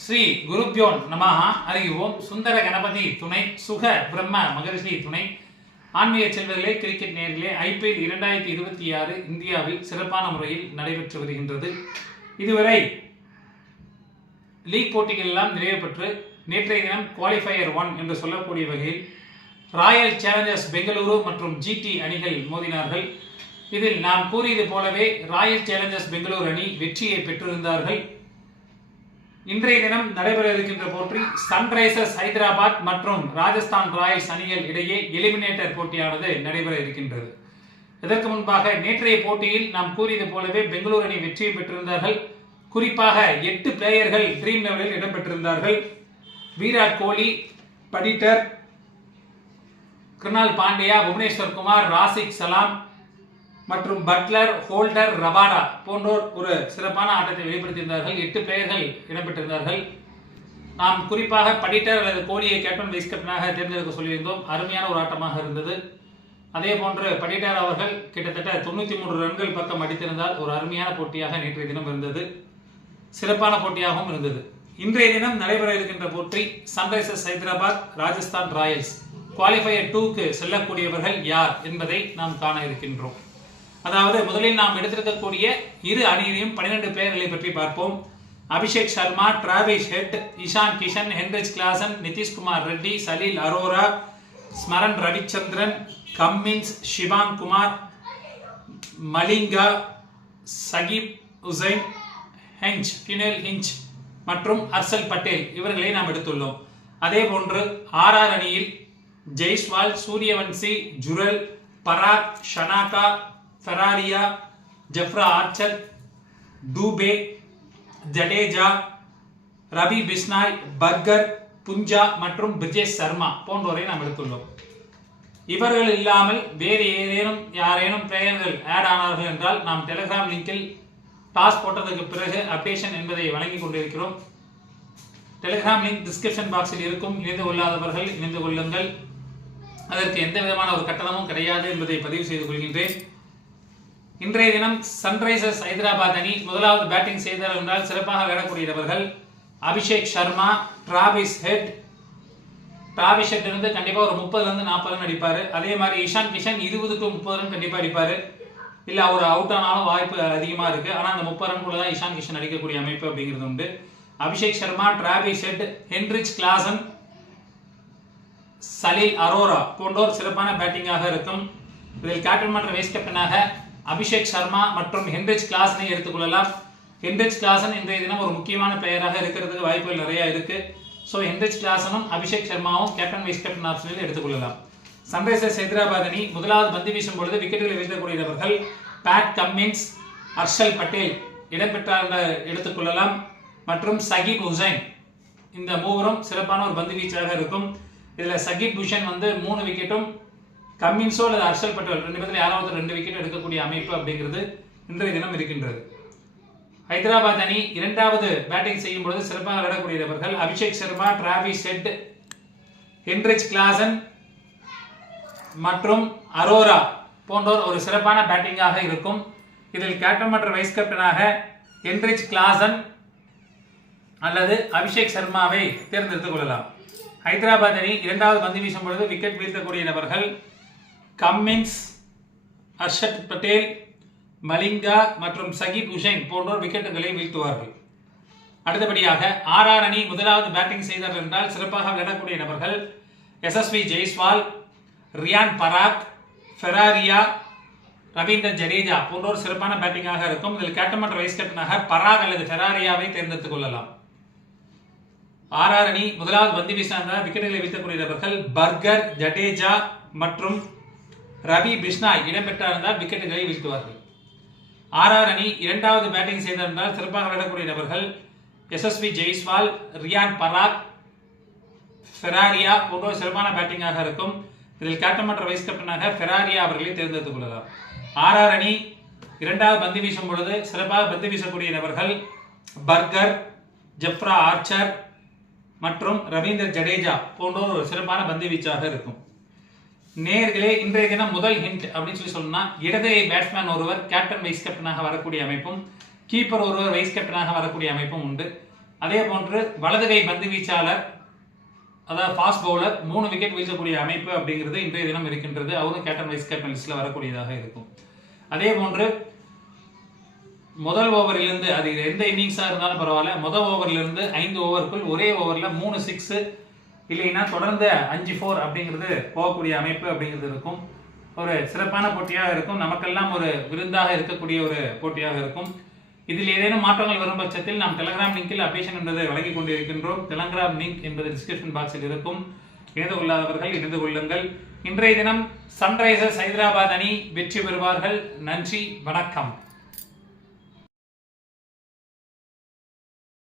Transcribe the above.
ஸ்ரீ குருப்யோன் நமஹ. ஹரி ஓம். சுந்தர கணபதி துணை, சுக பிரம்ம மகரிஷி துணை. ஆன்மீக செல்வர்களே, கிரிக்கெட் நேயர்களே, IPL 2026 இந்தியாவில் சிறப்பான முறையில் நடைபெற்று வருகின்றது. இதுவரை லீக் போட்டிகள் எல்லாம் நிறைவு பெற்று நேற்றைய தினம் குவாலிஃபயர் 1 என்று சொல்லக்கூடிய வகையில் ராயல் சேலஞ்சர்ஸ் பெங்களூரு மற்றும் GT அணிகள் மோதினார்கள். இதில் நாம் கூறியது போலவே ராயல் சேலஞ்சர்ஸ் பெங்களூரு அணி வெற்றியை பெற்றிருந்தார்கள். இன்றைய தினம் நடைபெற இருக்கின்ற போட்டி சன்ரைசர்ஸ் ஹைதராபாத் மற்றும் ராஜஸ்தான் ராயல்ஸ் அணிகள் இடையே எலிமினேட்டர் போட்டியானது நடைபெற இருக்கின்றது. இதற்கு முன்பாக நேற்றைய போட்டியில் நாம் கூறியது போலவே பெங்களூரு அணி வெற்றியை பெற்றிருந்தார்கள். குறிப்பாக 8 பிளேயர்கள் ட்ரீம் லெவலில் இடம்பெற்றிருந்தார்கள். விராட் கோலி, படிட்டர், கிருணால் பாண்டியா, புவனேஸ்வர் குமார், ராசிக் சலாம் மற்றும் பட்லர், ஹோல்டர், ரபாடா போன்றோர் ஒரு சிறப்பான ஆட்டத்தை வெளிப்படுத்தியிருந்தார்கள். 8 பிளேயர்கள் இடம்பெற்றிருந்தார்கள். நாம் குறிப்பாக படிட்டர் அல்லது கோலியை கேப்டன் வைஸ் கேப்டனாக தேர்ந்தெடுக்க சொல்லியிருந்தோம். அருமையான ஒரு ஆட்டமாக இருந்தது. அதே போன்று படிட்டர் அவர்கள் கிட்டத்தட்ட 93 ரன்கள் பக்கம் அடித்திருந்தால் ஒரு அருமையான போட்டியாக நேற்றைய தினம் இருந்தது. சிறப்பான போட்டியாகவும் இருந்தது. இன்றைய தினம் நடைபெற இருக்கின்ற போட்டி Sunrisers Hyderabad, Rajasthan Royals. Qualifier 2க்கு செல்லக்கூடியவர்கள் யார் என்பதை நாம் காண இருக்கின்றோம். அதாவது முதலில் நாம் எடுத்திருக்கக்கூடிய இரு அணியினையும் 12 பிளேயர்களை பற்றி பார்ப்போம். Abhishek Sharma, Travis Head, Ishan Kishan, Heinrich Klaasen, Nitish Kumar Reddy, Salil Arora, Smaran Ravichandran, Cummins, Shivang Kumar, Malinga, Shakib Hussain, ஃபினேல் ஹிஞ்ச் மற்றும் ஹர்ஷல் பட்டேல் இவர்களை நாம் எடுத்துள்ளோம். அதே போன்று RR அணியில் ஜெய்ஸ்வால், சூரியவன்சி, ஜுரல், பராக், ஷனாகா, ஃபெராரியா, ஜெஃப்ரா ஆர்ச்சர், டூபே, ஜடேஜா, ரவி பிஷ்னாய், பர்கர், புஞ்சா மற்றும் பிரிஜேஷ் சர்மா போன்றோரை நாம் எடுத்துள்ளோம். இவர்கள் இல்லாமல் வேறு யாரேனும் பிளேயர்கள் ஆட் ஆனார்கள் என்றால் நாம் டெலிகிராம் லிங்கில் டாஸ் போட்டதற்கு பிறகு அப்டேஷன் என்பதை வழங்கி கொண்டிருக்கிறோம். டெலிகிராம் லிங்க் டிஸ்கிரிப்ஷன் பாக்ஸில் இருக்கும். இணைந்து கொள்ளாதவர்கள் இணைந்து கொள்ளுங்கள். அதற்கு எந்த விதமான ஒரு கட்டணமும் கிடையாது என்பதை பதிவு செய்து கொள்கின்றேன். இன்றைய தினம் சன்ரைசர்ஸ் ஹைதராபாத் அணி முதலாவது பேட்டிங் செய்தார் என்றால் சிறப்பாக விளையாடக்கூடியவர்கள் Abhishek Sharma, Travis Head. Travis Head இருந்து கண்டிப்பாக ஒரு 30 லிருந்து 40 ரன் அடிப்பார். அதே மாதிரி இஷான் கிஷன் 20 to 30 ரன் கண்டிப்பாக அடிப்பார். இல்லை அவர் அவுட் ஆனாலும் வாய்ப்பு அதிகமாக இருக்கு. ஆனால் அந்த 30 ரன்குள்ள தான் இஷான் கிஷன் அடிக்கக்கூடிய அமைப்பு அப்படிங்கிறது உண்டு. Abhishek Sharma, Travis Head, Heinrich Klaasen, Salil Arora போன்றோர் சிறப்பான பேட்டிங்காக இருக்கும். இதில் கேப்டன் மற்றும் வைஸ் கேப்டனாக அபிஷேக் சர்மா மற்றும் ஹென்ரிச் கிளாசனை எடுத்துக்கொள்ளலாம். ஹென்ரிச் கிளாசன் இன்றைய தினம் ஒரு முக்கியமான பிளேயராக இருக்கிறதுக்கு வாய்ப்புகள் நிறைய இருக்கு. ஸோ ஹென்ரிச் கிளாசனும் அபிஷேக் சர்மாவும் கேப்டன் வைஸ் கேப்டன் ஆப்ஷனில் எடுத்துக்கொள்ளலாம். சன்ரைசர்ஸ் ஹைதராபாத் அணி முதலாவது பந்து வீசும் பொழுது விக்கெட்டுகளை வீழ்த்தக்கூடியவர்கள் பேட் கம்மின்ஸ், ஹர்ஷல் பட்டேல் இடம்பெற்றார் எடுத்துக்கொள்ளலாம் மற்றும் சகிப் உசைன். இந்த மூவரும் சிறப்பான ஒரு பந்து வீச்சாக இருக்கும். இதில் சகிப் உசைன் 3 விக்கெட்டும், கம்மின்ஸோ அல்லது ஹர்ஷல் பட்டேல் 2 பேர்ல யாராவது 2 விக்கெட் எடுக்கக்கூடிய அமைப்பு அப்படிங்கிறது இன்றைய தினம் இருக்கின்றது. ஹைதராபாத் அணி இரண்டாவது பேட்டிங் செய்யும் பொழுது சிறப்பாக விளையாடக்கூடியவர்கள் Abhishek Sharma, Travis Head, Heinrich Klaasen மற்றும் அரோரா போன்றோர் ஒரு சிறப்பான பேட்டிங்காக இருக்கும். இதில் கேப்டன் மற்றும் வைஸ் கேப்டனாக ஹென்ரிச் கிளாசன் அல்லது அபிஷேக் சர்மாவை தேர்ந்தெடுத்துக் கொள்ளலாம். ஹைதராபாத் அணி இரண்டாவது பந்து வீசும் பொழுது விக்கெட் வீழ்த்தக்கூடிய நபர்கள் கம்மின்ஸ், ஹர்ஷல் பட்டேல், மலிங்கா மற்றும் சகிப் உசைன் போன்றோர் விக்கெட்டுகளை வீழ்த்துவார்கள். அடுத்தபடியாக RR அணி முதலாவது பேட்டிங் செய்தார் என்றால் சிறப்பாக விளையாடக்கூடிய நபர்கள் SSV ஜெய்ஸ்வால், ரியான் பராக், ஃபெராரியா, ரவீந்தர் ஜடேஜா போன்றோர் சிறப்பான பேட்டிங்காக இருக்கும். இதில் கேப்டன் மற்றும் வைஸ் கேப்டனாக பராக் அல்லது ஃபெராரியாவை தேர்ந்தெடுத்துக் கொள்ளலாம். RR அணி முதலாவது பந்து வீசினால் விக்கெட்டுகளை வீழ்த்தக்கூடியவர்கள் பர்கர், ஜடேஜா மற்றும் ரவி பிஷ்னாய் இடம்பெற்றிருந்தால் விக்கெட்டுகளை வீழ்த்துவார்கள். RR அணி இரண்டாவது பேட்டிங் செய்திருந்தால் சிறப்பாக விளையாடக்கூடிய நபர்கள் SSV ஜெய்ஸ்வால், ரியான் பராக், ஃபெராரியா போன்றோர் சிறப்பான பேட்டிங்காக இருக்கும். இதில் கேப்டன் மற்றும் வைஸ் கேப்டனாக ஃபெராரியா அவர்களை தேர்ந்தெடுத்துக் கொள்ளலாம். RR அணி இரண்டாவது பந்து வீசும் பொழுது சிறப்பாக பந்து வீசக்கூடிய நபர்கள் பர்கர், ஜெஃப்ரா ஆர்ச்சர் மற்றும் ரவீந்தர் ஜடேஜா போன்றோர் ஒரு சிறப்பான பந்து வீச்சாக இருக்கும். நேயர்களே, இன்றைய தினம் முதல் ஹிண்ட் அப்படின்னு சொல்லணும்னா இடதுகை பேட்ஸ்மேன் ஒருவர் கேப்டன் வைஸ் கேப்டனாக வரக்கூடிய அமைப்பும், கீப்பர் ஒருவர் வைஸ் கேப்டனாக வரக்கூடிய அமைப்பும் உண்டு. அதே போன்று வலதுகை பந்து வீச்சாளர், அதாவது ஃபாஸ்ட் பவுலர், 3 விக்கெட் வீழ்த்தக்கூடிய அமைப்பு அப்படிங்கிறது இன்றைய தினம் இருக்கின்றது. அவரும் கேப்டன் வைஸ் கேப்டன் லிஸ்ட்ல வரக்கூடியதாக இருக்கும். அதே போன்று முதல் ஓவரிலிருந்து, அது எந்த இன்னிங்ஸா இருந்தாலும் பரவாயில்ல, முதல் ஓவரிலிருந்து 5 ஓவருக்குள் ஒரே ஓவர்ல 3 6 இல்லைன்னா தொடர்ந்து 5-4 அப்படிங்கிறது போகக்கூடிய அமைப்பு அப்படிங்கிறது இருக்கும். ஒரு சிறப்பான போட்டியாக இருக்கும். நமக்கெல்லாம் ஒரு விருந்தாக இருக்கக்கூடிய ஒரு போட்டியாக இருக்கும். இதில் ஏதேனும் மாற்றங்கள் வரும் பட்சத்தில் நாம் டெலகிராம் லிங்கில் அப்டேஷன் என்பதை வழங்கி கொண்டிருக்கின்றோம். டெலகிராம் லிங்க் என்பது டிஸ்கிரிப்ஷன் பாக்ஸில் இருக்கும். இணைந்து கொள்ளாதவர்கள் இணைந்து கொள்ளுங்கள். இன்றைய தினம் சன்ரைசர்ஸ் ஹைதராபாத் அணி வெற்றி பெறுவார்கள். நன்றி, வணக்கம்.